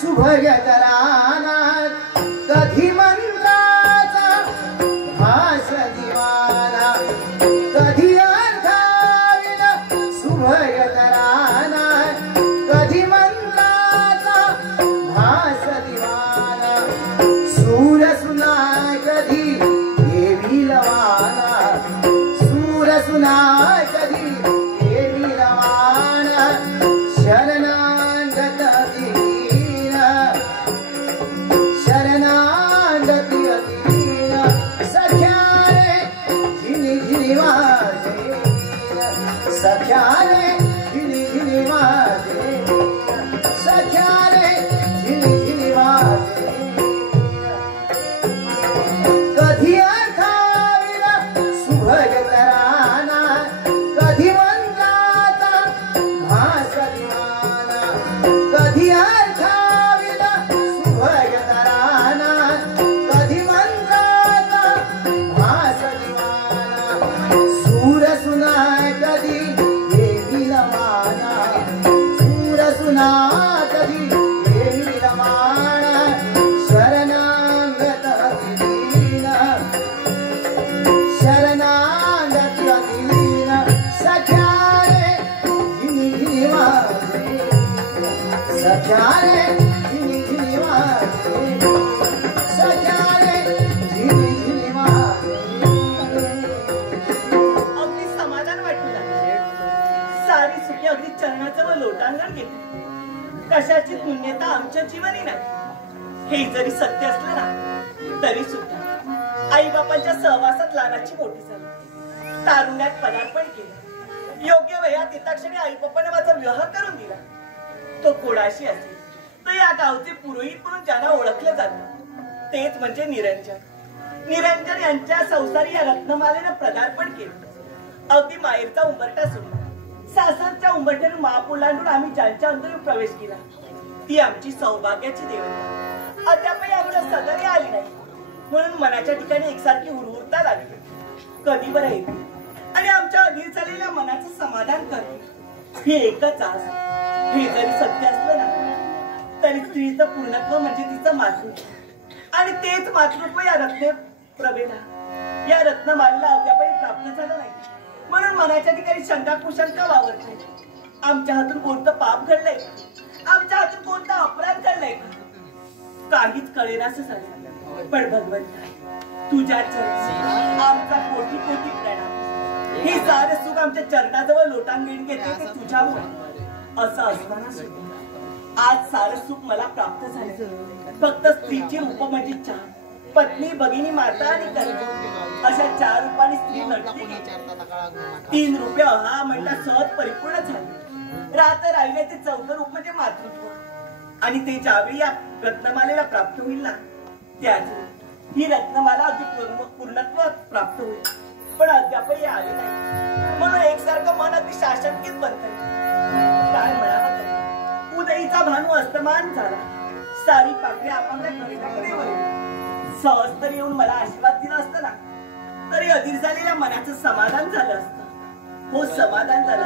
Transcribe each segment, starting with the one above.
सुभगतराना कधी मंत्राचा भास दिवाना कधी अर्धाविन सुभगतराना कधी मंत्राचा भास दिवाना सूर सुना कधी देवी लवाना सूर सुना कधी देवी लवाना शरणागत सख्यारे झिनी झिनी वाजे सख्यारे झिनी झिनी वाजे कधी अर्थाविन सुभगतराना कधी मंत्राचा भास दिवाना कधी अर्थाविन सुभगतराना कधी मंत्राचा भास दिवाना सूर सुना कधी सुना कधी देवी रमाना शरणागत दीन शरणागत दीन सख्यारे झिनी झिनी वाजे सख्यारे झिनी झिनी वाजे सख्यारे झिनी झिनी वाजे अगदी समाधान वाटू लागले सारी सुखी अगदी चरणाचं व लोटांगण घेतली कशाची पुण्यता आमच्या जीवनी नाही हे जरी सत्य असलं ना तरी सुद्धा आई बापांच्या सहवासात लहानाची मोठी झाली तारुण्यात पदार्पण केलं योग्य वयात येता क्षणी आई बापाने माझा विवाह करून दिला तो कोणाशी असेल तर या गावचे पुरोहित म्हणून ज्यांना ओळखलं जातं तेच म्हणजे निरंजन यांच्या संसारी या रत्नमालेनं पदार्पण केलं अगदी माहेरचा उंबरटा सोडला सासरच्या उंबरठ्यातून महापूर लांडून आम्ही ज्यांच्या अंतरी प्रवेश केला ती आमची सौभाग्याची देवता अद्यापही आमच्या सदरी आली नाही म्हणून मनाच्या ठिकाणी एकसारखी हुरहुरता लागली कधी बरं येते आणि आमच्या अधीर झालेल्या मनाचं समाधान करते हे एकच आस हे जरी सत्य असलं ना तरी स्त्रीचं पूर्णत्व म्हणजे तिचं मातृत्व आणि तेच मातृत्व या रत्नप्रभेला या रत्नमालेला अद्यापही प्राप्त झालं नाही म्हणून मनाच्या ठिकाणी शंका कुशंका वावरते आमच्या हातून कोणतं पाप घडलंय आमच्या हातून कोणता अपराध घडलाय काहीच कळेनासं झालं पण भगवंता तुझ्या चरणी आमचा कोटी कोटी प्रणाम हे सारे सुख आमच्या चरणाजवळ लोटांगण घेते ते तुझ्यामुळे असं असताना सुद्धा आज सारं सुख मला प्राप्त झालं फक्त स्त्रीची रूप म्हणजे चार पत्नी भगिनी माता आणि कन्या अशा 4 रूपांनी स्त्री नटली 3 रूपे हा महिला सहज परिपूर्ण झाली राहत राहिले ते 4थं रूप म्हणजे मातृत्व आणि ते ज्यावेळी या रत्नमालेला प्राप्त होईल ना त्याच ही रत्नमाला अगदी पूर्णत्व प्राप्त होईल पण अद्यापही आले नाही म्हणून एकसारखं मन अगदी शासनकीत बनतं काय म्हणावं उदयीचा भानू अस्तमान झाला सारी पाखरे आपापल्या कविताकडे वळली सहज तरी येऊन मला आशीर्वाद दिला असता ना तरी अधीर झालेल्या मनाचं समाधान झालं असतं हो समाधान झालं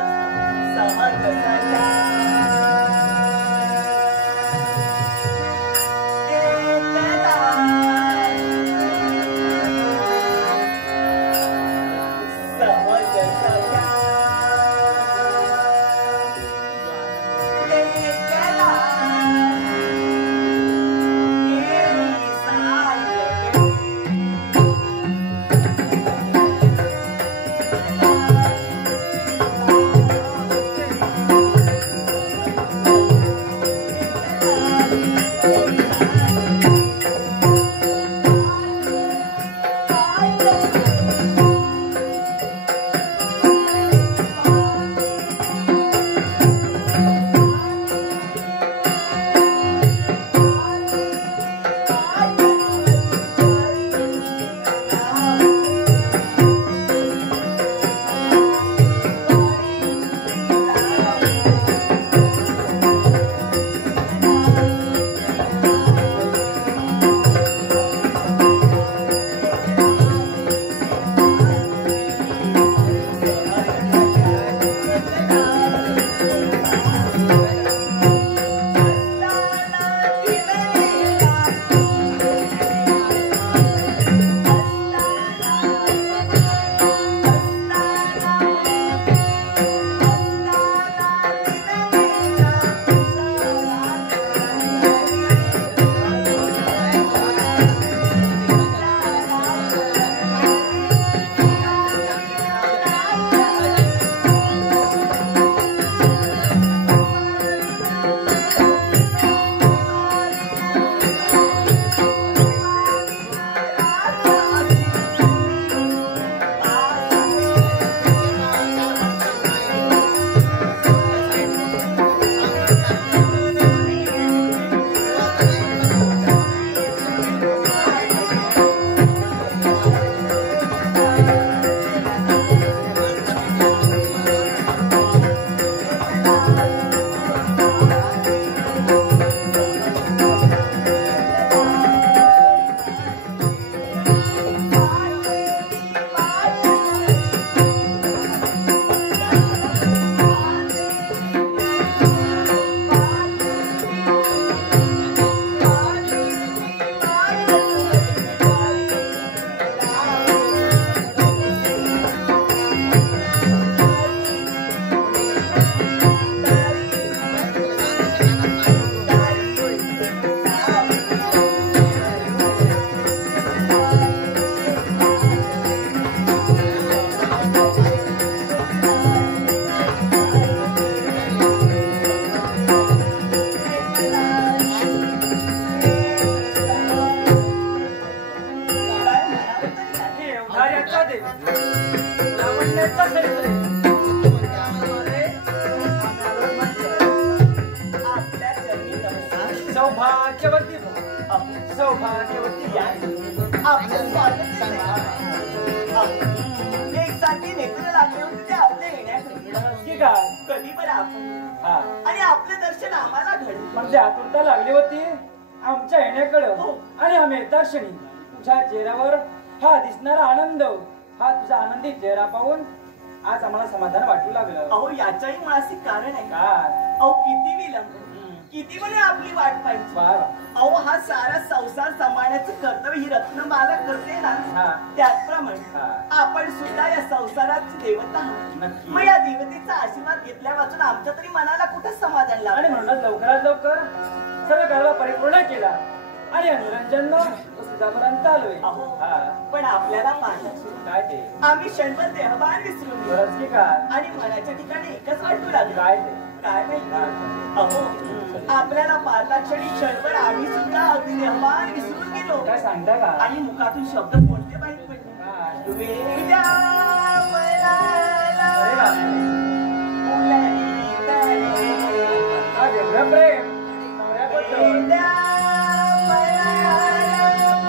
सौभाग्यवती सौभाग्यवती या आपलं स्वातंत्र्य एकसारखे नेत्र लागले होते ते आपल्या येण्यासाठी काय कधी पण आपण हा आणि आपलं दर्शन आम्हाला घडलं म्हणजे आतुरता लागली होती आमच्या येण्याकडं हो. आणि आम्ही येता क्षणी तुझ्या चेहऱ्यावर हा दिसणारा आनंद हा तुझा आनंदी चेहरा पाहून आज आम्हाला समाधान वाटू लागलं. अहो याच्याही मुळाशी कारण आहे काय अहो किती विलंब किती म्हणे आपली वाट पाहिजे बाबा अहो हा सारा संसार सांभाळण्याचं कर्तव्य ही रत्नमाला करते ना हा. त्याचप्रमाणे हा. आपण सुद्धा या संसाराची देवता आहोत. नक्की. मग या देवतेचा आशीर्वाद घेतल्या वाचून आमच्या तरी मनाला कुठं समाधान आणि लागलं म्हणून लवकरात लवकर सर्व कार्य परिपूर्ण केला आणि निरंजन तुझ्यापर्यंत आलोय. अहो हा. पण आपल्याला पाहण्याची काय ते आम्ही क्षणभर देहभान विसरून गेलो खरंच की काय आणि मनाच्या ठिकाणी एकच वाटू लागलं काय ते काय माहिती अहो आपल्याला पाहता क्षणी क्षणभर आम्ही सुद्धा अगदी देहभान विसरून गेलो काय सांगता का आणि मुखातून शब्द कोणते माहीत पडले काय? वेड्या मनाला अरे बापरे. मुलांनी आज एवढं प्रेम नवऱ्याबद्दल. वेड्या मनाला मुलांनी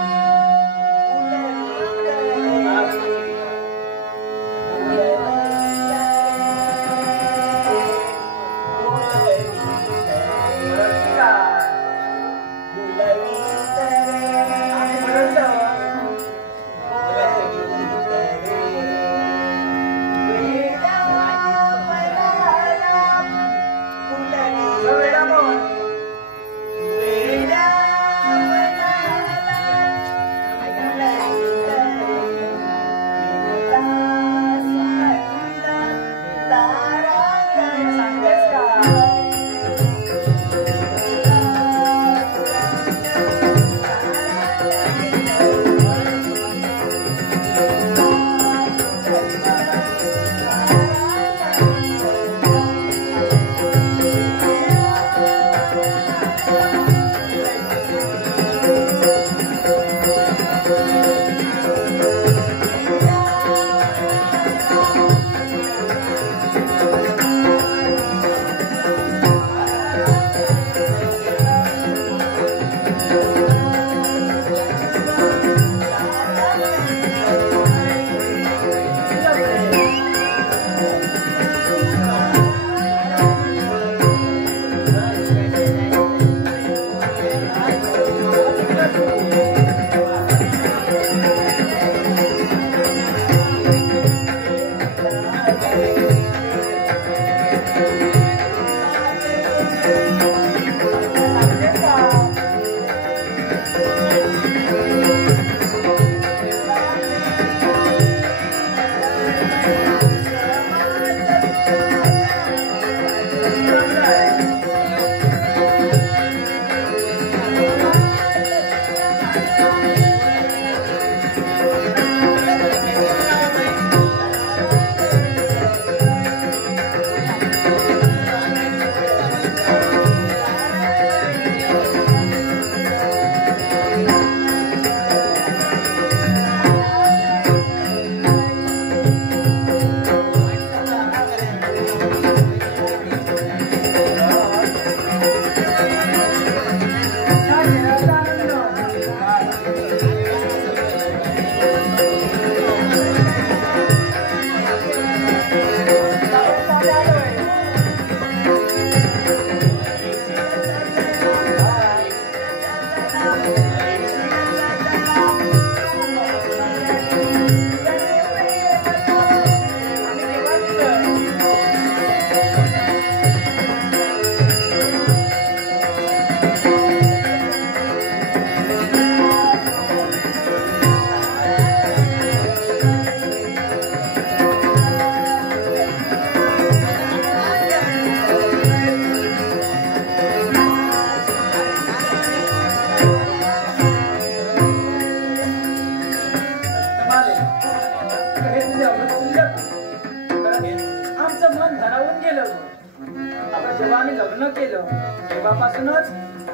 तेव्हापासूनच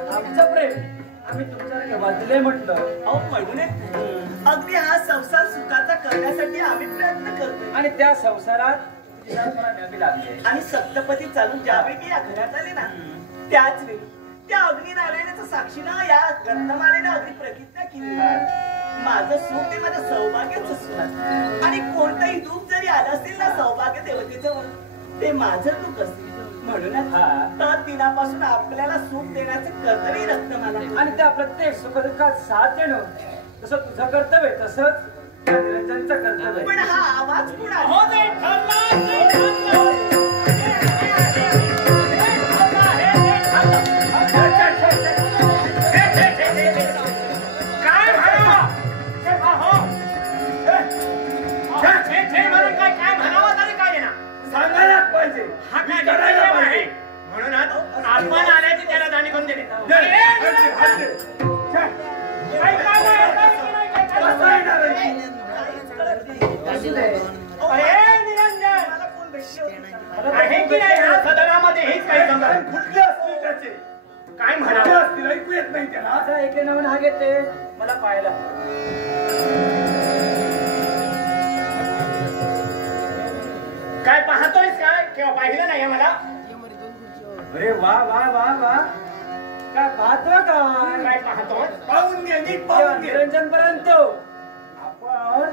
आमचं प्रेम आम्ही तुमच्याकडे वाचले म्हटलं. अहो म्हणून अगदी हा संसार सुखाचा करण्यासाठी आम्ही प्रयत्न करतोय आणि त्या संसारात तुझी साथ मला न्यावी लागली. आणि सप्तपदी चालून ज्यावेळी या घरात आले ना त्याच वेळी त्या अग्निनारायणाच्या साक्षीनं या ग्रंथमालेनं अगदी प्रतिज्ञा केली. माझं सुख ते माझं सौभाग्यच असणार आणि कोणतंही दुःख जरी आलं असेल ना सौभाग्य देवतेचं ते माझं दुःख असेल. म्हणूनच तर दिनापासून आपल्याला सुख देण्याचं कर्तव्य रक्त मला आणि त्या प्रत्येक सुखदुःखात साथ देणं तसं तुझं कर्तव्य तसंच त्या निरंजनचं कर्तव्य. पण हा आवाज कुणा आपण आल्याची त्याला जाणी करून दिली. अरे निरंजन आहे की नाही या सदनामध्ये हेच काही समजत कुठले असतील त्याचे काय म्हणाले असतील ऐकू येत नाही त्याला. असं ऐकले नवीन हा घेते मला पाहायला. काय पाहतोयस काय किंवा पाहिलं नाही मला. अरे वा वा वा वा काय पाहतो काय काय पाहतोय पाहून घे नीट पाहून घे. निरंजन पर्यंत आपण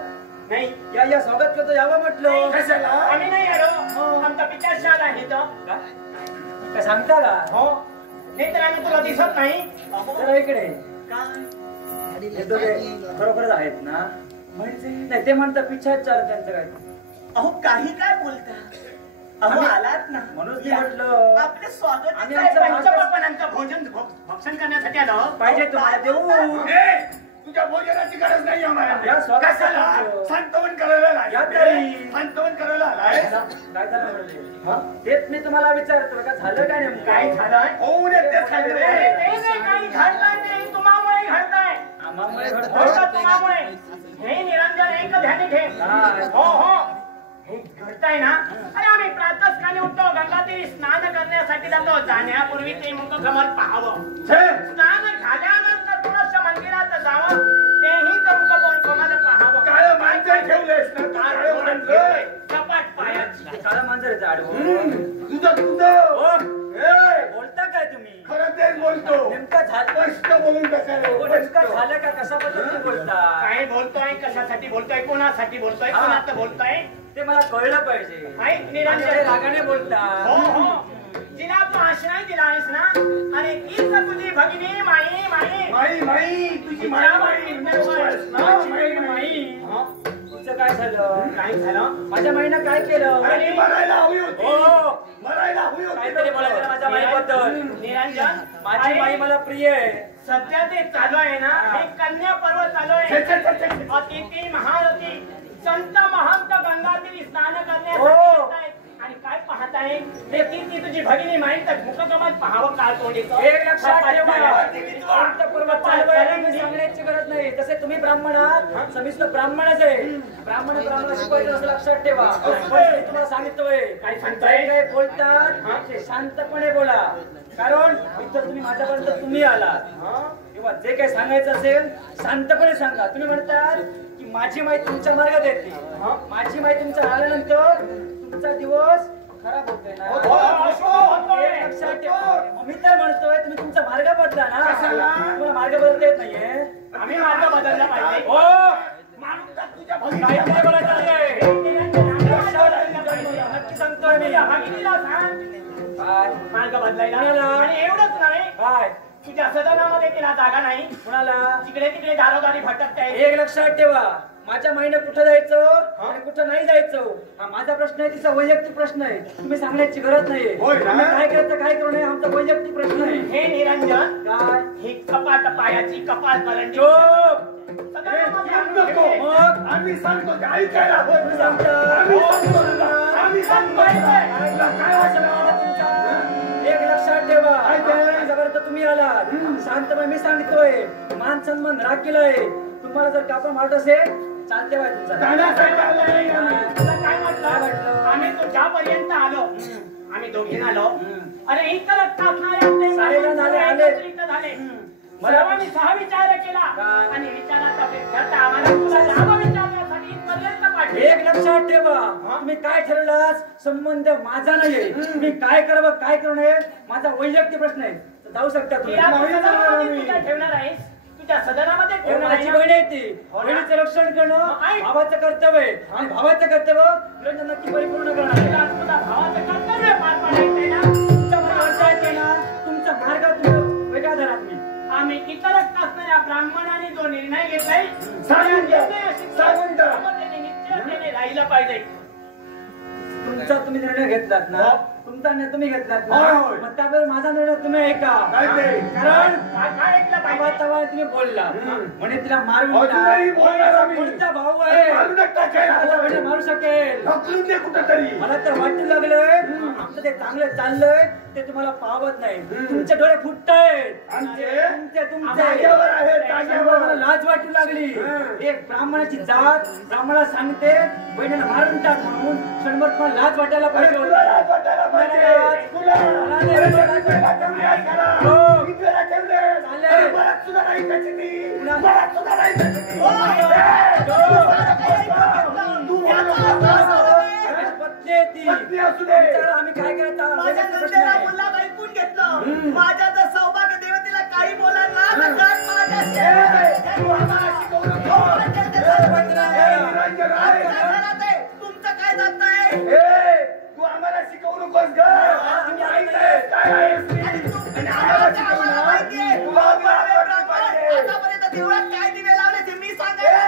नाही या स्वागत करतो यावं म्हटलं. कशाला आम्ही नाही आलो आमचा पिता शाल आहे तर काय सांगता का हो नाही तर आम्ही तुला दिसत नाही. जरा इकडे काय हे दोघे खरोखरच आहेत ना. म्हणजे नाही ते म्हणतात पिछात चाल त्यांचं काय. अहो काही काय बोलता. अहो आलात ना म्हणून मी म्हटलं आपले स्वागत आणि आहे. आमचं पंचपक्वानांचं भक्षण करण्यासाठी आलो. पाहिजे तुम्हाला देऊ. ए, तुझ्या भोजनाची गरज नाही आम्हाला. या स्वागत कशाला करतो. सांत्वन करायला या आलाय. तरी. सांत्वन करायला आलाय. काय झालं म्हणजे तेच मी तुम्हाला विचारतो का झालं काय नेमकं. काय झालंय होऊन येतेच काय ते रे. नाही काही घडलं नाही तुम्हामुळे घडतंय. आम्हामुळे हो घडतंय. का तुम्हामुळे हे निरंजन एक ध्यानी ठेव. काय? हो हो हे घडतंय ना. अरे आम्ही प्रातःकाळी उठतो गंगातीरी स्नान करण्यासाठी जातो. जाण्यापूर्वी ते मुख कमल पाहावं. छे, स्नान झाल्यानंतर पुनश्च मंदिरात जावं. तेही ते मुख कमल पाहावं. काळं मांजर ठेवलंयस ना तू, काळं मांजर. कपाट पायाची काळं मांजर आडवं. तुझं तुझं हो. ए, बोलता काय तुम्ही खरं तेच बोलतो. नेमकं झालं स्पष्ट बोलून टाकायला. नेमकं झालं का कशा पद्धतीने बोलता काय बोलतोय कशासाठी बोलतोय कोणासाठी बोलतोय हा. कोणाचं बोलतोय ते मला कळलं पाहिजे. ऐक आणि निरंजन ते रागाने बोलता. हो हो जिला तू आश्रय दिला आहेस ना आणि हीच तुझी भगिनी माई माई माई माई तुझी माई माई माझी माई. तुझं काय झालं काय झालं माझ्या माईनं काय केलं. अरे ती मरायला हवी होती. हो मरायला हवी होती. काहीतरी बोलायचं ना माझ्या माईबद्दल. निरंजन माझी आई, माई मला प्रिय आहे. सध्या ते चालू आहे ना हे कन्या पर्व चालू छे, आहे. छे, छे, छे, छे. अतिथी महारथी संत महंत गंगातीरी स्नान हो. करण्यासाठी येत आहेत. आणि काय पाहताय ते ती तुझी भगिनी माई तर मुखकमल पाहावं काळ तोंडीचं. एक लक्षात ठेवा. पाया. अंतःपुरात चालवायला मी सांगण्याची गरज नाही. तसे तुम्ही ब्राह्मण आहात. समिस्त ब्राह्मणच आहे. ब्राह्मण शिकवायचं असं लक्षात ठेवा. पण मी तुम्हाला सांगितलंय काय सांगताय? काय बोलतात ते शांतपणे बोला. कारण इथं तुम्ही माझ्यापर्यंत तुम्ही आलात किंवा जे काही सांगायचं असेल शांतपणे सांगा. तुम्ही म्हणतात की माझी माई तुमच्या मार्गात येते. माझी माई तुमच्या आल्यानंतर तुमचा दिवस खराब होतोय ना. हे लक्षात ठेवा. मी तर म्हणतोय तुम्ही तुमचा मार्ग बदला ना. तुम्हाला मार्ग बदलता येत नाहीये. आम्ही मार्ग बदलला पाहिजे. हो माणूस तर तुझ्या भगिनी काहीतरी बोलायचं नाहीये. नक्की सांगतोय मी. भगिनीला सांग काय मार्ग बदलायला. कोणाला? आणि एवढंच नव्हे काय तुझ्या सदनामध्ये तिला जागा नाही. कुणाला तिकडे तिकडे दारोदारी भटकताय. एक लक्षात ठेवा. माझ्या माईने कुठं जायचं आणि कुठं नाही जायचं हा माझा प्रश्न आहे. तिचा वैयक्तिक प्रश्न आहे. तुम्ही सांगण्याची गरज नाहीये. होय ना? तुम्ही काय करायचं काय करू नये आमचा वैयक्तिक प्रश्न आहे. हे निरंजन काय ही कपाट पायाची कपाळ करंडी चोप. सदनामध्ये आणून नको. ठेवते. मग आम्ही सांगतो ते ऐकायला हवं. तुम्ही सांगता. आम्ही सांगतो तुला. आम्ही सांगतो तुला. तुला काय वाटलं? एक लक्षात ठेवा. काय? माझ्यापर्यंत तुम्ही आलात शांतपणे मी सांगतोय. मान सन्मान राखील आहे. तुम्हाला जर कापा मारत असेल चालते बाय तुमचा. जाण्यासाठी आलो नाही आम्ही. तुला काय काय वाटलं वाटलं? आम्ही तुझ्यापर्यंत आलो. आम्ही दोघे आलो. अरे इतर कापणारे सारेजण झाले, आले. झाले. सर्वांनी सहा विचार केला काय? आणि विचाराचा करता आम्हाला तुला नाव विचारण्यासाठी इथपर्यंत पाठवलं. एक लक्षात ठेवा. तुम्ही काय ठरवलास संबंध माझा नाहीये. मी काय करावं काय करू नये माझा वैयक्तिक प्रश्न आहे. जाऊ शकता तुम्ही. तिला सदनामध्ये तुझ्या ठेवणार आहेस, तुझ्या सदनामध्ये ठेवणार माझी बहीण आहे ती. बहिणीचं रक्षण करणं भावाचं कर्तव्य आहे आणि भावाचं कर्तव्य निरंजन नक्की परिपूर्ण करणार आहे. तुला तुझा भावाचं कर्तव्य पार पाडायचंय ना. तुमचा मार्ग आहे ना, तुमचा मार्ग तुम्ही वेगळा धरा तुम्ही. आम्ही इतरच असणाऱ्या ब्राह्मणाने जो निर्णय घेतलाय सावंत निश्चयतेने राहिला पाहिजे. तुमचा तुम्ही निर्णय घेतलात ना, तुमचा निर्णय तुम्ही घेतलात ना, होय, होय. मग त्याबरोबर माझा निर्णय तुम्ही ऐका. काय ते? कारण काय ऐकलं तेव्हा पाहिजे? तेव्हा तुम्ही बोलला म्हणे तिला मारून अजूनही बोलणार आम्ही. पुढचा भाऊ आहे मारून टाकायला माझ्या बहिणीला मारू शकेल. ढकलून दे कुठंतरी. मला तर वाटू लागलंय आमचं ते चांगलं चाललंय ते तुम्हाला पावत नाही. तुमचे डोळे फुटतायत. तुमचे जागेवर आहे, जागेवर. मला लाज वाटू लागली. एक ब्राह्मणाची जात ब्राह्मणाला सांगते बहिणीला मारून टाक म्हणून क्षणभर तुम्हाला लाज वाटायला पाहिजे. तुला लाज वाटायला पाहिजे. तुला. मला नाही अरे लाज बरंच वेळा ठेवले आहे करा. हो. किती वेळा ठेवले? चालेल. अरे बरंच सुद्धा नाही त्याची ती. बरंच सुद्धा नाही त्याची ती. तू पत्नी असू दे. आम्ही काय करायचं माझ्या नंदेला बोलला ऐकून घेतलं. माझ्या जर सौभाग्य देवतेला काही बोलाल ना तर गाठ माझ्याशी आहे. तू आम्हाला शिकवू नको. निरंजन आहे. घरात आहे. तुमचं काय जात आहे? ए, तू आम्हाला शिकवू नकोस ग. आम्ही ऐकलंय काय आहेस ती. आणि आम्हाला शिकवू आम्हाला ना. माहितीये. तुला आम्हाला पाहिजे. आतापर्यंत देवळात काय दिवे लावले ते मी ए, सांगायला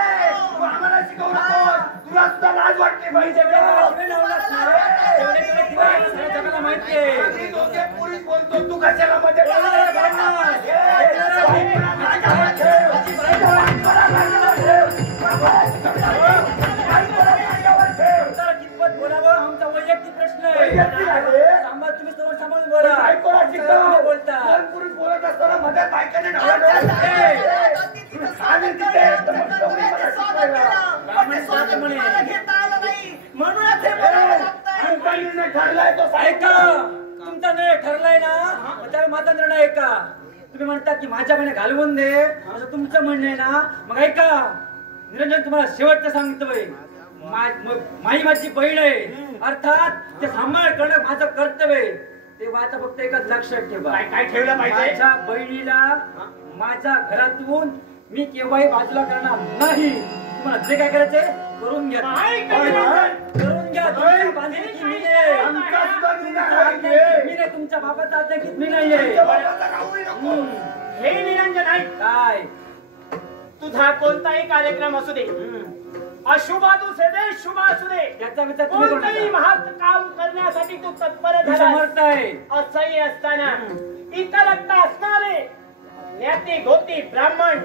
तू आम्हाला शिकवू नकोस. तुला सुद्धा लाज वाटली पाहिजे ग. जगाला माहितीये. आम्ही दोघे पुरुष बोलतो, तू कशाला मध्ये कितपत बोलावं आमचा वैयक्तिक प्रश्न वैयक्तिक आहे. आहे. सांभाळ तुम्ही समोर सांभाळून बोला. तुम्ही बोलता पुरुष बोलत असताना मध्ये बायकाने म्हणूनच हे बोलावं लागतंय. ठरलाय तो ऐका तुमचा निर्णय ठरलाय ना मग त्यावेळी माझा निर्णय ऐका. तुम्ही म्हणता की माझ्या बहिणी घालवून दे असं तुमचं म्हणणं आहे ना, मग ऐका निरंजन तुम्हाला शेवटचं सांगतोय. माई माझी बहीण आहे अर्थात ते सांभाळ करणं माझं कर्तव्य आहे. तेव्हा आता फक्त एकच लक्षात ठेवा. काय ठेवलं पाहिजे? माझ्या बहिणीला माझ्या घरातून मी केव्हाही बाजूला करणार नाही. तुम्हाला जे काय करायचंय करून घ्या. करून घ्या. तुमच्या बांधिलकी मी नाही. आमचा सुद्धा निर्णय आहे. मी नाही तुमच्या बाबाचा अध्यक्षित मी नाहीये. हे निरंजन आहे. काय तुझा कोणताही कार्यक्रम असू दे, अशुभ असू दे, शुभ असू दे, याचा विचार तुम्ही करू कोणतंही नका. महान काम करण्यासाठी तू तत्पर मी झाला. समर्थ आहे. असंही असताना इतर असणारे ज्ञाती गोती ब्राह्मण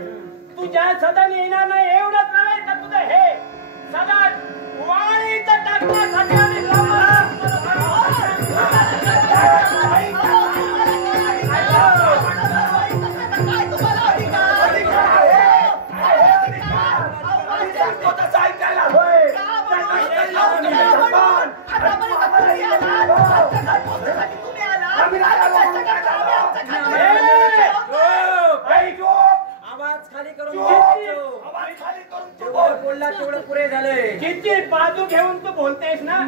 तुझ्या सदन येणार नाही एवढंच नव्हे तर तुझं हे सदन वाळीत टाकण्यासाठी आम्ही आवाज खाली करून बोलला तेवढं पुरे झालंय. किती बाजू घेऊन तू बोलतेस ना,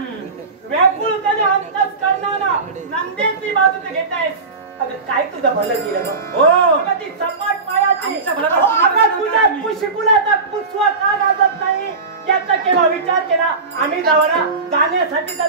व्याकुळ कधी अंतच करणार ना, नंदेची बाजू तू घेतायस. अगं काय तुझं भलं केलं गं? हो अगं ती सपाट पायाची, आमचं भलं अहो, करतो. अगं तुझ्या कुशिकुलाचा पुष्वा का गाजत नाही याचा केव्हा विचार केला? आम्ही जावं ना जाण्यासाठी तर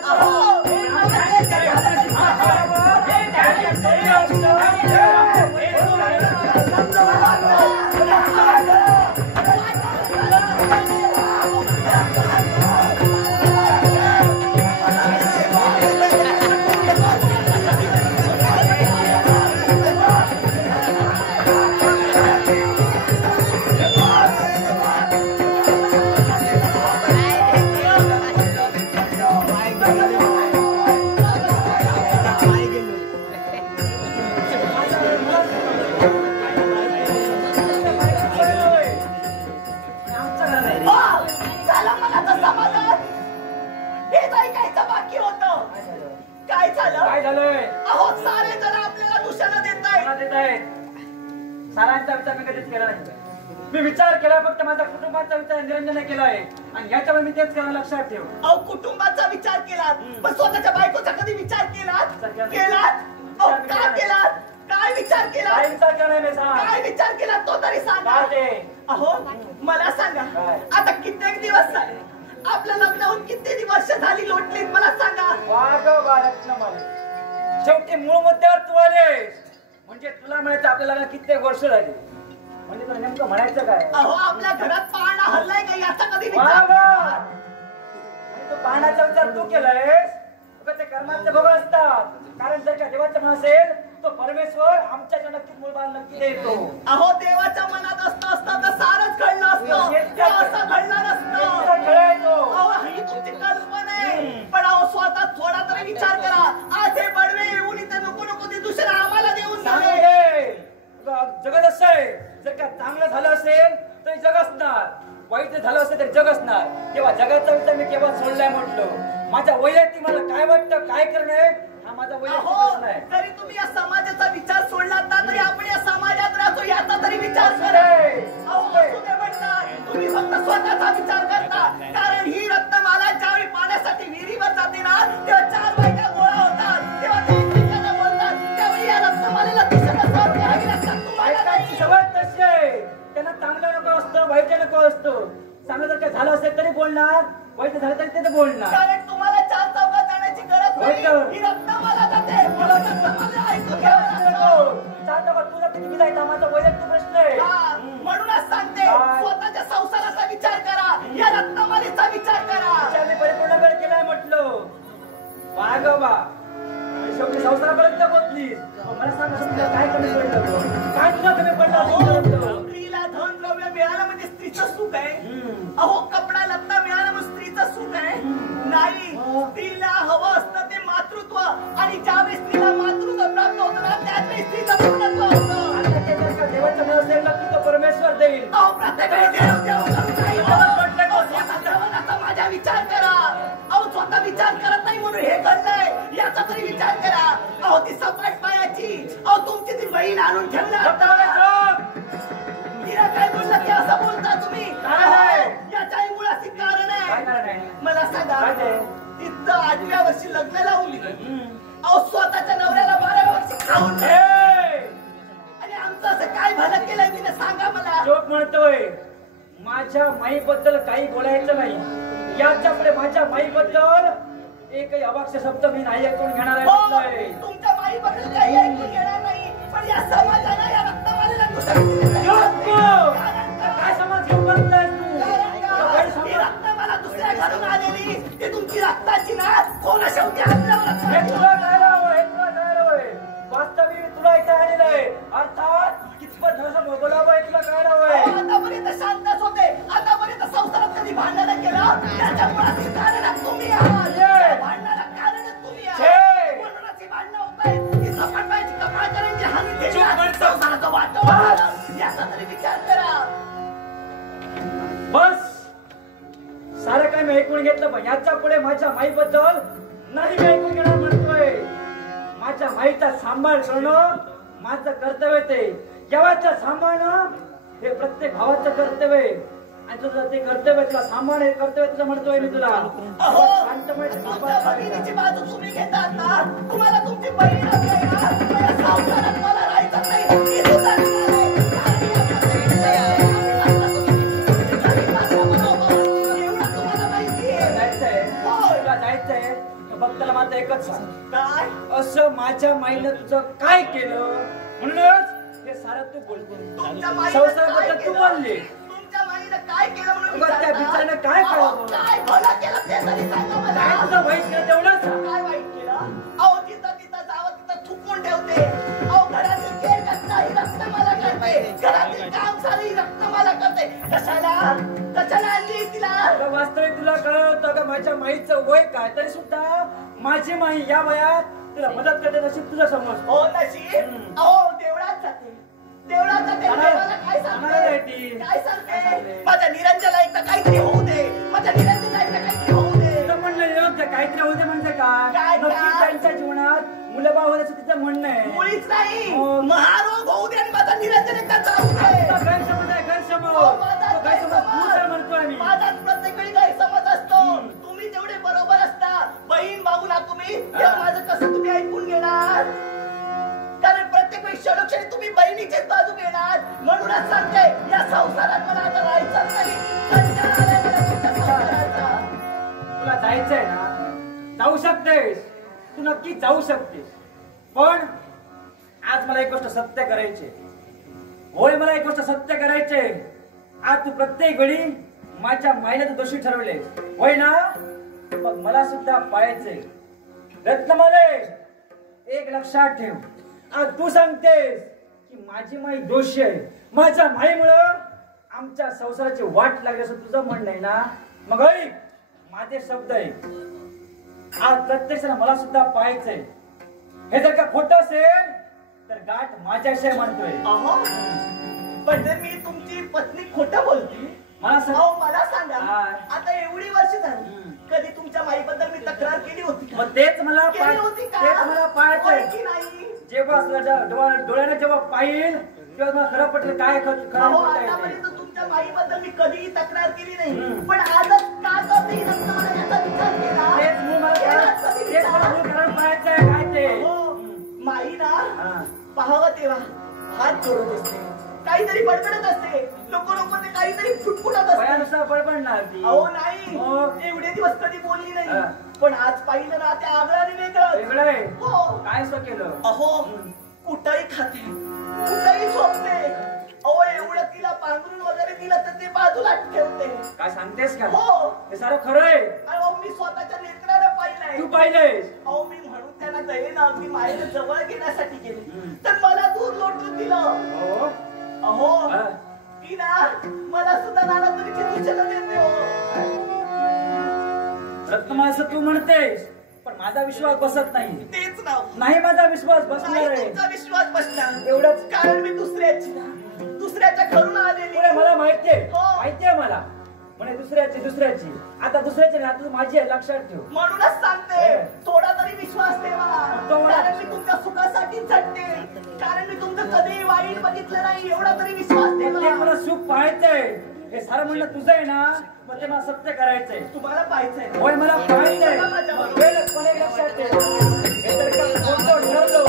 काय झालंय? अहो सारे जण आपल्याला दूषण देत आहेत. मला देत आहेत. सारांचा विचार मी कधीच केला नाही. मी विचार केला फक्त माझ्या कुटुंबाचा विचार निरंजन केलाय आणि याच्यावर मी तेच करायला लक्षात ठेव. अहो कुटुंबाचा विचार केलात पण स्वतःच्या बायकोचा कधी विचार केलात? केलात? अहो का केलात? काय विचार केला काय विचार करणार मी सांग काय विचार केला तो तरी सांगा काय ते अहो मला सांगा काय? आता कित्येक दिवस झाले आपलं लग्न होऊन किती वर्ष झाली लोटलीत मला सांगा वाग बाळातनं मला शेवटी मूळ मुद्द्यावर तू आलेस म्हणजे तुला म्हणायचं आपल्याला कित्येक वर्ष झाली म्हणजे तुला नेमकं म्हणायचं काय अहो आपल्या घरात पाळणा हल्लाय का याचा कधी वा विचार वा. म्हणजे तू पाहण्याचा विचार तू केलायस उगाच ते कर्माचे भोग असतात कारण जर का देवाचं मन असेल तो परमेश्वर आमच्याच्या नक्कीच मूळबाळ नक्की देतो अहो देवाच्या मनात असतं तर सारच घडलं असतं ते असं घडलं नसतं तुला खेळायचो अहो ही तुमची कल्पना आहे पण अहो स्वतः थोडा तरी विचार करा आज हे बडवे येऊन इथे नको नको ते दुसरं आम्हाला देऊन सांगू जावे दे जगत असं आहे जर का चांगलं झालं असेल तर जग असणार वाईट जर झालं असेल तर जग असणार तेव्हा जगाचा विचार मी केव्हा सोडलाय म्हटलं माझ्या वैयक्तिक मला काय वाटतं काय करणे हा माझा वैयक्तिक अहो प्रश्न आहे जरी तुम्ही या समाजाचा विचार सोडला ना तरी आपण या समाजात राहतो याचा तरी विचार करा अहो असू दे म्हणतात तुम्ही फक्त स्वतःचा विचार करता कारण ही रत्नमाला ज्यावेळी पाण्यासाठी विहिरीवर जाते ना तेव्हा 4 बायका गोळा होतात तेव्हा ते एकमेकांना बोलतात त्यावेळी या रत्नमालेला दुसरं स्वाद घ्यावी लागतात तुम्हाला बायकांची सवय तशी आहे त्यांना चांगलं नको असतं वाईट नको असतं चांगलं जर काय झालं असेल तरी बोलणार वाईट झालं तरी ते बोलणार कारण तुम्हाला 4 चौकात जाण्याची गरज नाही वाईट. ही रत्नमाला जाते मला रत्नमाला ऐकून घ्यावं लागतं. तुला किती जायचा माझा वैयक्तिक प्रश्न आहे हा, म्हणूनच सांगते काय? स्वतःच्या संसाराचा विचार करा या रत्नमालेचा विचार करा आम्ही परिपूर्ण वेळ केलाय म्हटलं वागोबा शेवटी संसारापर्यंत पोहोचलीस मला सांग तुला काय कमी पडलं काय तुला कमी पडलं स्त्रीला धन द्रव्य मिळालं म्हणजे स्त्रीचं सुख आहे अहो कपडा लत्ता मिळाला म्हणजे स्त्रीचं सुख आहे नाही स्त्रीला हवं असतं ते मातृत्व आणि ज्यावेळी स्त्रीला मातृत्व प्राप्त होतं ना त्यावेळी स्त्रीचं पूर्णत्व होतं देवाचं मन असेल नक्की तो परमेश्वर देईल अहो प्रत्येक वेळी देव देव करून नाही अहो, स्वतःच्या मनाचा माझा विचार करा अहो स्वतः विचार करत नाही म्हणून हे घडलंय याचा तरी विचार करा अहो ती सपाट पायाची अहो तुमची ती बहीण आणून ठेवणार तिला काय बोललं की असं बोलता तुम्ही याच्याही मुळाची कारण आहे मला सांगा तिथं 8व्या वर्षी लग्न लावली अहो स्वतःच्या नवऱ्याला 12व्या वर्षी खाऊन आणि आमचं असं काय भलं केलंय तिने सांगा मला जोक म्हणतोय माझ्या माईबद्दल काही बोलायचं नाही याच्या पुढे माझ्या माईबद्दल एकही अवाक्ष शब्द मी नाही ऐकून घेणार आहे तुमच्या माईबद्दल काही ऐकून घेणार नाही पण या समाजाला या रक्तवालेला काय समाज घेऊन बसलाय तू ही रक्त मला दुसऱ्या घरून आलेली ती तुमची रक्ताची ना कोणा शेवटी आपल्यावर हे तुला कळलं होय, हे तुला कळलं होय. वास्तविक तुला इथे आलेलं आहे अर्थात कितपत धर्म बोलावं हे तुला कळलं होय. आतापर्यंत शांतच होते आतापर्यंत संसारात कधी भांडण केलं त्याच्यामुळे कारण तुम्ही आहात भांडणाला कारण तुम्ही आहात म्हणूनच ही भांडणं होत आहेत ही सपाटाची कपाळ करायची हानी केली संसाराचं वाटोळं याचा तरी विचार करा बस सारं काय मी ऐकून घेतलं पण याच्या पुढे माझ्या माईबद्दल नाही मी ऐकून घेणार म्हणतोय माझ्या माईचा सांभाळ करणं माझं कर्तव्य ते केव्हाचं सांभाळणं हे प्रत्येक भावाचं कर्तव्य आहे. आणि तुझं ते कर्तव्य तुला सांभाळ हे कर्तव्य तुझं म्हणतोय मी तुला अहो तुमच्या भगिनीची बाजू तुम्ही घेतात ना तुम्हाला तुमची बहीण असते ना या संसारात मला राहायचं नाही ही सुद्धा भक्ताला माझं एकच सांग काय असं माझ्या माईनं तुझं काय केलं म्हणूनच हे सारं तू बोलतो तुमच्या माईनं संसाराबद्दल तू बोलली तुमच्या माईनं काय केलं म्हणून उगाच त्या बिचाऱ्यानं काय अहो, केलं? काय भलं केलं ते तरी सांगा मला काय तुझं वाईट केलं तेवढंच सांग. काय वाईट केलं अहो तिथं तिथं जावं तिथं थुकून ठेवते अहो घरातील केर कचरा ही रक्त मला करते घरातील काम सारं ही रक्त मला करते कशाला आणली तिला आता वास्तविक तुला कळलं होतं का माझ्या माईचं वय काय तरी सुद्धा माझी माई या वयात तुला मदत करते नशीब तुझा समज हो नशीब अहो देवळात जाते देवळात जाते देवाला काय सांगते काय सांगते माझ्या निरंजनला एकदा काहीतरी होऊ दे माझ्या निरंजनला एकदा काहीतरी होऊ दे तुला म्हणलं योग्य काहीतरी होते म्हणजे काय काय नक्की त्यांच्या जीवनात मुलंबाळ होण्याचं तिचं म्हणणं आहे मुळीच नाही हो. महारोग होऊ दे आणि माझा निरंजन एकदा जाऊ तुझा दे गैरसमज आहे गैरसमज हो, माझा तो गैरसमज तू तर म्हणतोय मी माझा प्रत्येक वेळी गैरसमज असतो तुम्ही जेवढे बरोबर असता बहीण भाऊ ना तुम्ही हे माझं कसं तुम्ही ऐकून घेणार कारण प्रत्येक वेळी म्हणूनच सांगते या संसारात मला आता राहायचं नाही. कंटाळा आलाय मला तुमच्या संसाराचा. तुला जायचंय ना, जाऊ शकतेस, तू नक्की जाऊ शकतेस. पण आज मला एक गोष्ट सत्य करायची. होय, मला एक गोष्ट सत्य करायचे. आज तू प्रत्येक वेळी माझ्या मायला तू दोषी ठरवले, होय ना? मग मला सुद्धा पाहायचंय. रत्नमाले, एक लक्षात ठेव, आज तू सांगतेस की माझी माई दोषी आहे, माझ्या माईमुळं आमच्या संसाराची वाट लागली असं तुझं म्हणणं आहे ना? मग ऐक माझे शब्द आहे. आज प्रत्यक्षाने मला सुद्धा पाहायचंय. हे जर का खोटं असेल तर गाठ माझ्याशी म्हणतोय. अहो, पण जर मी तुमची पत्नी खोटं बोलते, मला सांग. अहो मला सांगा, काय? आता एवढी वर्ष झाली कधी तुमच्या माईबद्दल मी तक्रार केली होती का? मग तेच मला केली होती का? तेच मला पाहायचंय. होय की नाही? जेव्हा डोळ्याने जेव्हा पाहिल तेव्हा मला खरं पटेल काय खरं अहो, बोलता येते. आतापर्यंत तुमच्या माईबद्दल मी कधीही तक्रार केली नाही, पण आजच का करते मला याचा विचार केला. तेच मी मला केलाच कधी तेच मला विचार? खरं पाहायचंय काय ते. हो, माई ना हा. पाहावं तेव्हा हात जोडत असते, काहीतरी बडबडत असते, लोक ते काहीतरी फुटफुटत असते. वयानुसार बडबडणार ती. अहो नाही, हो. एवढे दिवस कधी बोलली नाही, हा. पण आज पाहिलं ना त्या आगळाने वेगळं. वेगळं आहे. हो. काय असं केलं? अहो, कुठंही खाते, कुठंही झोपते. अहो, एवढं तिला पांघरून वगैरे दिलं तर ते बाजूला ठेवते. काय सांगतेस का? हो. हे सारं खरं आहे. अहो, मी स्वतःच्या नेत्रानं पाहिलंय. तू पाहिलंयस. अहो, मी म्हणून त्यांना दयेनं अगदी मायेला जवळ घेण्यासाठी गेले, तर मला दूर लोटून दिलं. हो. अहो, हा. ती ना मला सुद्धा नाना तुरीची दूषणं देते. हो, रत्नमा, असं तू म्हणतेस, पण माझा विश्वास बसत नाही. तेच ना. नाही, माझा विश्वास बसणार नाही आहे. तुमचा विश्वास बसणार एवढंच. कारण मी दुसऱ्याच्या घरून आलेली. पुढे मला माहितीये, हो. माहितीये मला. म्हणे दुसऱ्याची आता दुसऱ्याची नाही, आता माझी आहे, लक्षात ठेव. म्हणूनच सांगते, थोडा तरी विश्वास ठेवा. थोडा. कारण मी तुमच्या सुखासाठी झटते, कारण मी तुमचं कधी वाईट बघितलं नाही, एवढा तरी विश्वास ते ठेवा. मला सुख पाहायचंय. हे सारं म्हणणं तुझं आहे ना, मग ते मला सत्य करायचंय. तुम्हाला पाहायचंय. होय, मला पाहायचंय. मग वेळच एक लक्षात ठेव. हे जर का खोटं ठरलो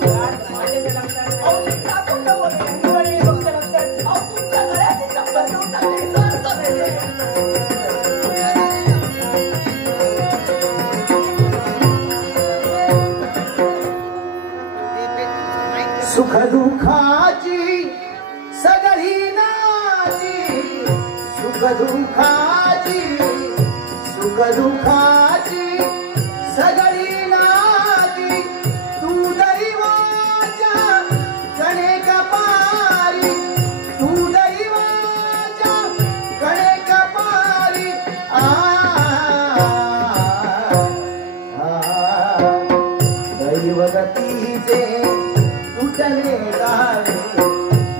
तर आज माझ्याशी लक्षात ठेव. अहो, मी का खोटं बोलले? तू आणि हे फक्त लक्षात ठेव. अहो, तुमच्या घराची चप्पल घेऊन टाकली, इथं अर्थ नाहीये. सुख दुःखाची सगळी नाती, सुख दुःखाची सगळी नाती, तू दैवाच्या कणेक पारी, तू दैवाच्या कणेक पारी. दैवगतीचे तुटले गावे,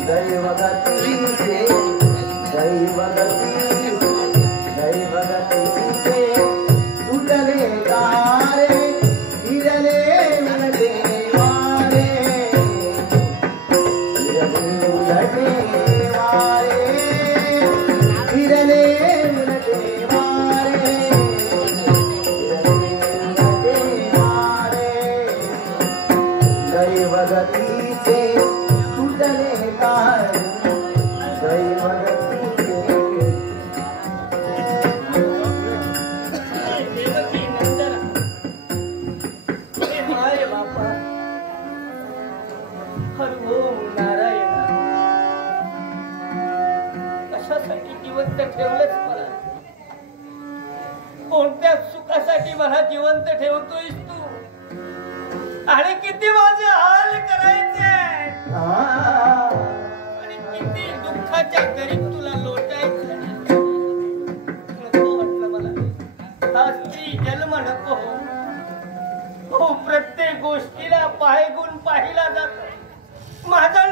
दैवगतीचे तुटले गारे, हिरले उलटे वारे, हिरले उलटे वारे, हिरले उलटे वारे, हिरले उलटे वारे. दैवगतीचे तुटले गारे, दैवगतीचे. देवकी नंदना, हे माय बापा, हर ओम नारायण. कशासाठी जिवंत ठेवलंच मला? कोणत्या सुखासाठी मला जिवंत ठेवतोयस तू? आणि किती माझे हाल करायचे आणि किती दुःखाच्या गरीब तुला लोटायचं. नको म्हटलं मला, हा स्त्री जन्म नको. हो, प्रत्येक गोष्टीला पायगुण पाहिला जातो. माझा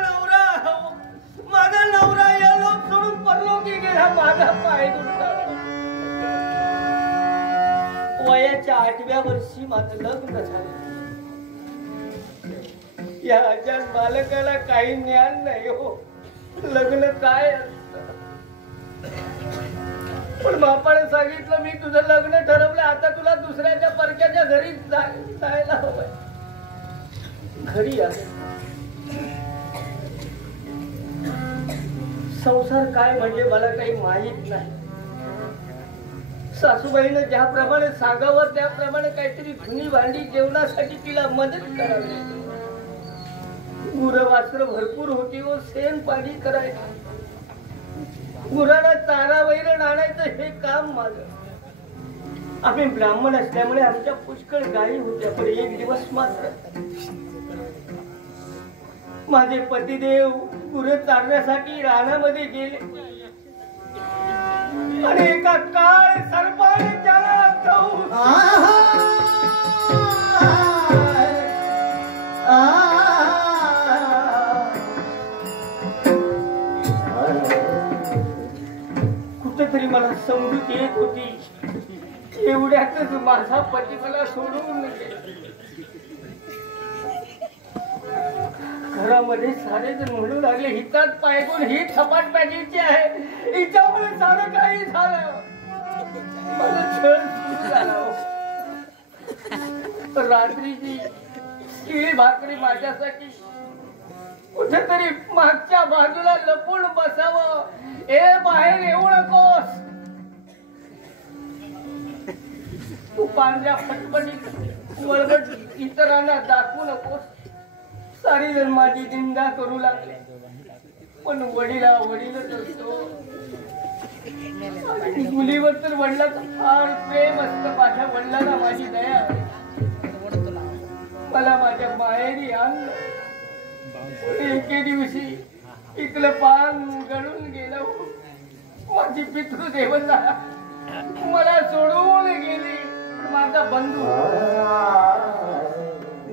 नवरा या लोक सोडून परलोकी गेला, माझा पायगुण काढतो. वयाच्या 8व्या वर्षी माझं लग्न झालं. या अजान बालकाला काही ज्ञान नाही हो, लग्न काय असतं. पण बापाने सांगितलं, मी तुझं लग्न ठरवलं, आता तुला दुसऱ्याच्या परक्याच्या घरी जायला हवंय. घरी आहे संसार काय म्हणजे मला काही माहित नाही. सासूबाईनं ज्याप्रमाणे सांगावं त्याप्रमाणे काहीतरी धुनी भांडी जेवणासाठी तिला मदत करावी. गुरवास्त्र भरपूर होती व शेण पाणी करायचं, गुराला चारा वैरण आणायचं हे काम माझं. आम्ही ब्राह्मण असल्यामुळे आमच्या पुष्कळ गायी होत्या. पण एक दिवस मात्र माझे पतिदेव गुरं चारण्यासाठी रानामध्ये गेले आणि एका काळ सर्पाने त्याला जाऊन कुठेतरी मला समजूत येत होती. एवढ्यातच माझा पती मला सोडून गेला. घरामध्ये सारे जण म्हणू लागले, हितात पायगुण ही थपाट पॅकेटची आहे, हिच्यामुळे सारं काही झालं. मला छळ सुरू झाला. रात्रीची शिळी भाकरी माझ्यासाठी कुठेतरी मागच्या बाजूला लपून बसावं. ए बाहेर येऊ नकोस. तू पांढऱ्या फटफटीत वळवट इतरांना दाखवू नकोस. सारी जण माझी निंदा करू लागले. पण वडीला वडीलच असतो. मुलीवर तर वडिलाचं फार प्रेम असतं. माझ्या वडिलांना माझी दया. मला माझ्या माहेरी आणलं. एके दिवशी इकलं पान गळून गेलं. माझी पितृदेवता मला सोडून गेली. माझा बंधू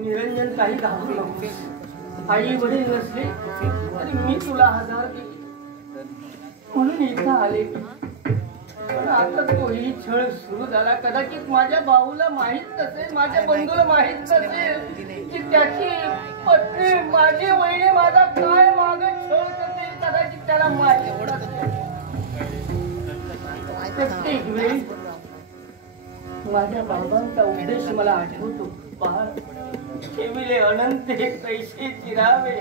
निरंजन काही घाबरू नको. आई वडील नसले तरी मी तुला हजार दिले म्हणून इथं आले. पण आता तोही छळ सुरू झाला. कदाचित माझ्या भाऊला माहित नसेल, माझ्या बंधूला माहित नसेल की त्याची पत्नी माझी वहिनी माझा काय माग छळ करते. कदाचित त्याला माहित नसेल. प्रत्येक वेळी माझ्या बाबांचा उद्देश मला आठवतो. बाळ ठेविले अनंत हे पैसे चिरावे.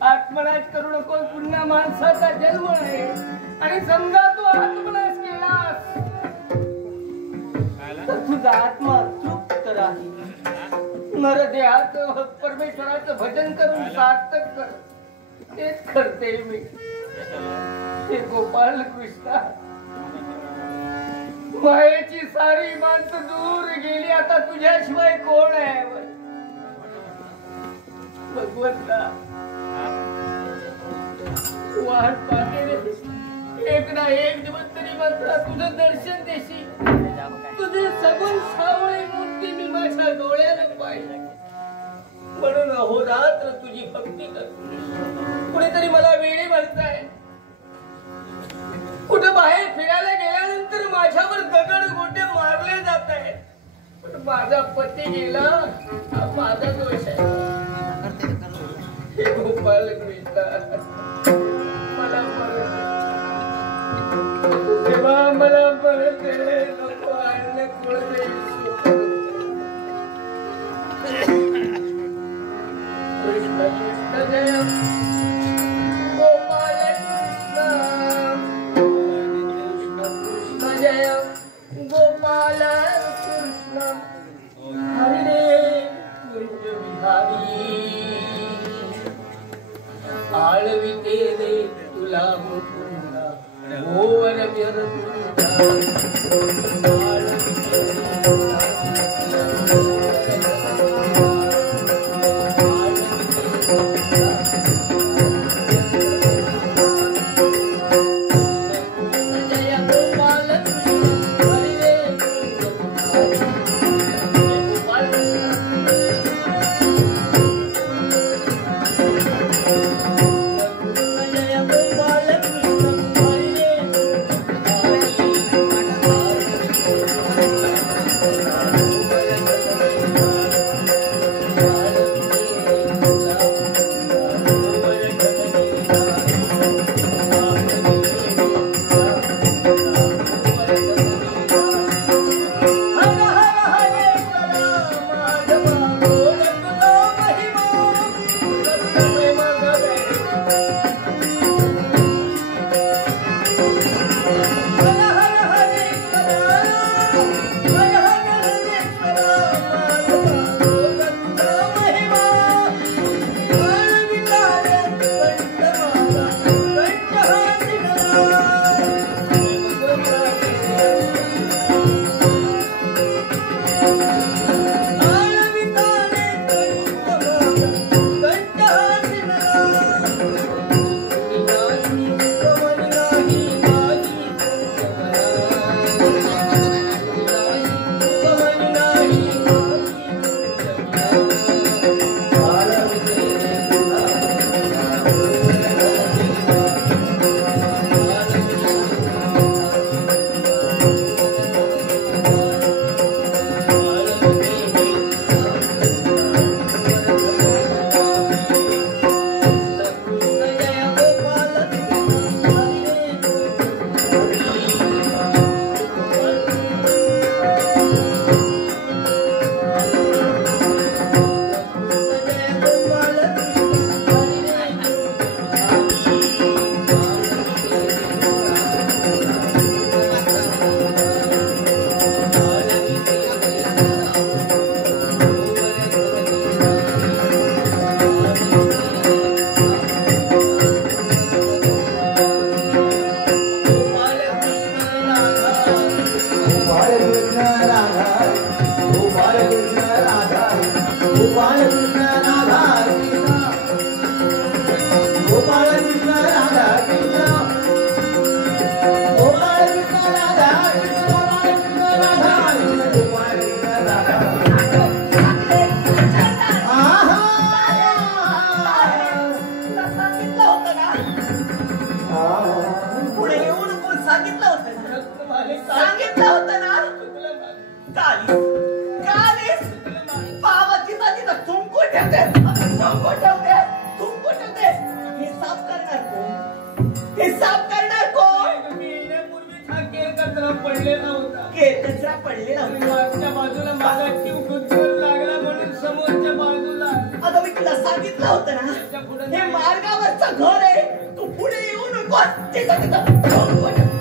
आत्मनाश करू नको. पुन्हा माणसाचा जन्म आहे. आणि समजा तू आत्मनाश केलास तर तुझा आत्मा तृप्त राहील. नरदेहात परमेश्वराचं भजन करून सार्थक कर. तेच करते मी. हे गोपाल कृष्णा, मायेची सारी माणसं दूर गेली. आता तुझ्याशिवाय कोण आहे. भगवंता वाट पाहते रे. एक ना एक दिवस तरी मात्र तुझं दर्शन देशी. तुझे सगुण सावळी मूर्ती मी माझ्या डोळ्याने पाहिजे. म्हणून अहोरात्र तुझी भक्ती करतो. कुणीतरी मला वेळी म्हणताय. कुठं बाहेर फिरायला गेल्यानंतर माझ्यावर दगड गोटे मारले जात आहेत. पण माझा पती गेला हा माझा दोष आहे. हे गोपाल कृष्णा, मला परत तेव्हा मला परत नको आणलं कोणते. कृष्ण कृष्ण जय गोपाल कृष्ण जय गोपाल कृष्ण. हरे कुंज विहारी आळविते रे तुला मुकुंदा. भुवन व्यरतुंडा आळविते रे तुला कृष्ण राधा कृष्ण गोपाळ कृष्ण राधा कृष्ण गोपाळ कृष्ण राधा कृष्ण गोपाळ कृष्ण राधा आहा सांगितलं होतं ना पुढे येऊ नको सांगितलं होतं ना सांगितलं होतं ना कालीस पावाची तिथं थुंकू ठेवते थुंकू ठेवते हे साफ करणार कोण हे साफ करणार कोण पडलेला होता कचरा पडलेला होता मागच्या बाजूला माझा जीव गुदगुद लागला म्हणून समोरच्या बाजूला अगं मी तुला सांगितलं होतं ना हे मार्गावरचं घर आहे तू पुढे येऊ नको तिथं